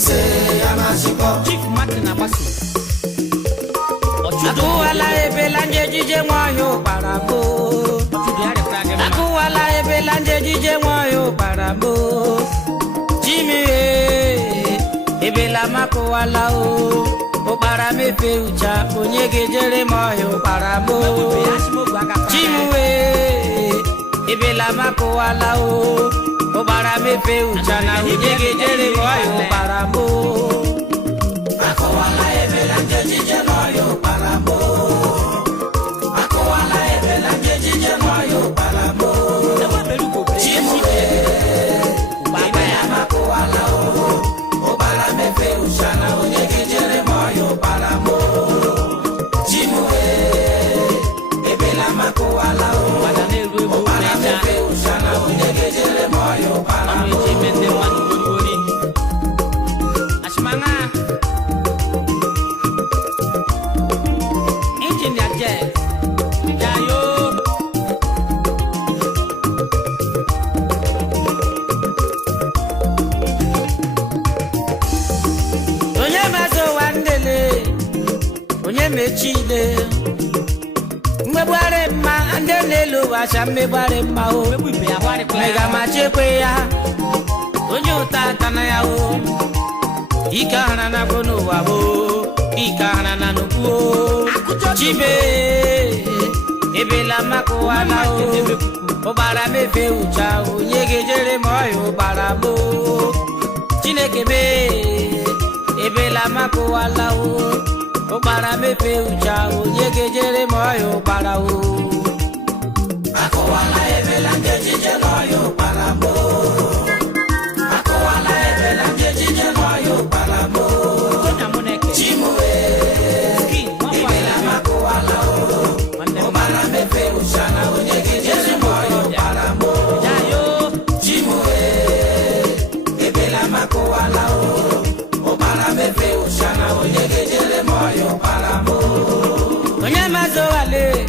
Chief Martin Abasu. Akuwala ebelanje jije mwayo parabo. Akuwala ebelanje jije mwayo parabo. Jimi ebela makuwala o. O para me feucha onyege jere mwayo parabo. Jimi ebela makuwala o. O para me feucha na onyege jere mwayo parabo. Akuwala ebelanje jije mwayo parabo. Akuwala ebelanje jije mwayo parabo. Chimwe ebela makuwala o. O para me feucha na onyege jere mwayo parabo. Chimwe ebela makuwala o. O para me feucha na onyege jere mwayo parabo. Mechile mbebare ma andelelo washa mbebare ma o mega machekwe ya onye utata na ya o ikahana na kono wa bo ikahana na nuko chibe ebela makuwala o bara mefe ucha onye gejere moyo bara bo chineke be ebela makuwala o para me feucha onyege jere moyo para o. Akuwala ebelanje jije moyo para mo. Akuwala ebelanje jije moyo para mo. Chimwe ebela makuwala o. Para me feucha na onyege jere moyo para mo. Chimwe ebela makuwala o. Para me feucha na onyege jere moyo paramo. Onye mazo wale,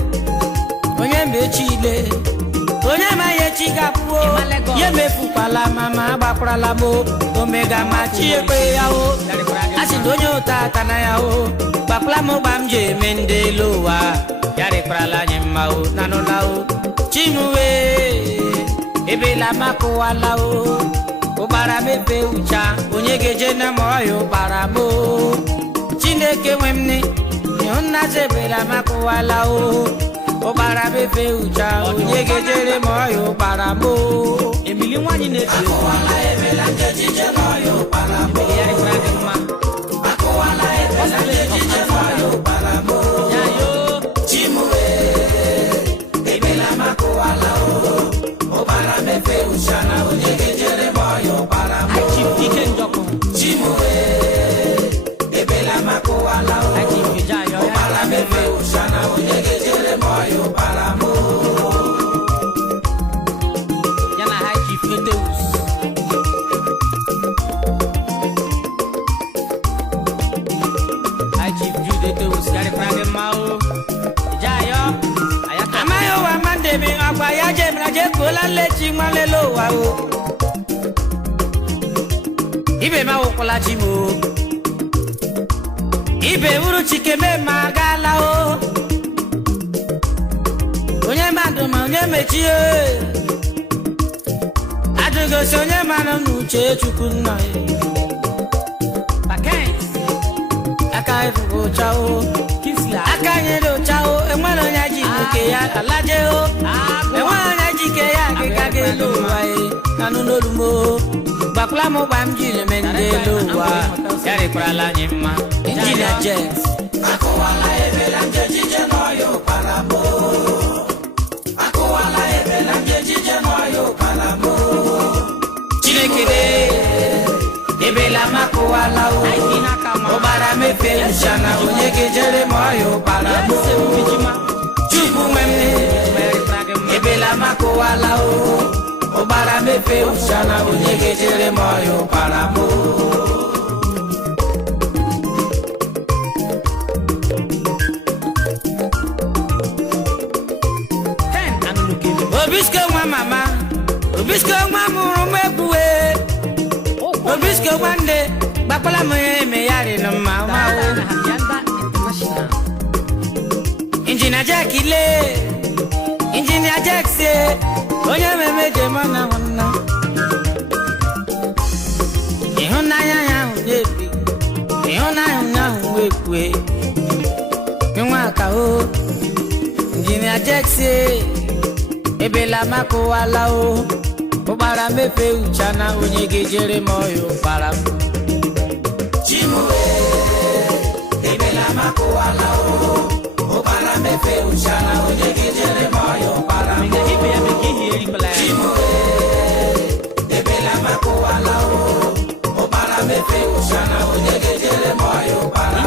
onye mechile, onye maye chigapu, ye mefupala mama bakurala mo, omega machi ekwe yao, asindonyo tata na yao, bakula mo bamje mendelo wa, yare prala nyema o, nanona o, chimuwe, ebela makuwala o, obara mepe ucha, onyege jena moyo paramo. Chineke wemne nyonna zebela makuwala o. Obara mepe ucha, onyege jere moyo paramo. Emily wanyi ne akuwala ebela jije moyo paramo. Yari fragma. Akuwala ebela jije moyo paramo. Yayo chimwe ebela makuwala o. Obara mepe ucha na onyege jere moyo paramo. Chipike njoko chimwe ebela makuwala o. Obara mepe ucha na onyege jere moyo paramo. Yana hai chifeteus hai chif judeteus yari frage mao jayo ayaka amayo wa mandebe akwa ya jemra je kola lechi malelo wa o. Ibe ma okola chimo ibe uru chikeme magala o. Onye madu ma onye mechie adugo si onye manu n'uche chukwu nna aka efugo chao aka nyere chao enwere onye ji nke ya alaje o enwere onye ji ke ya akịka ga-elu ụwa nanụ n'olumo bakula mo bam jire mendelo wa yari prala nyima injinia jet akuwala ebelanje jije moyo paramo. Akuwala ebelanje jije moyo paramo. Chineke ebela makuwala o. Obara mepe ushana onyege jere moyo paramo. Chukwu mwemne ebela makuwala o. Obara mepe ushana onyege jere moyo paramo. Obisko mwa mama, obisko mwa muru mwebuwe, obisko wande Bakola me yari no mama na Habianda International. Engineer Jackile Engineer Jackse Onya memeje mana wana Ihona ya unebi Ihona ya uwekwe Nwa ka o Engineer Jackse Ebela mako wala o Obara mefe uchana onye gejere moyo para Chimwe Ebela mako wala o Obara mefe uchana onye gejere moyo para Menga hibe ya megihi eri pala. Chimwe Ebela mako wala o Obara mefe uchana onye gejere moyo para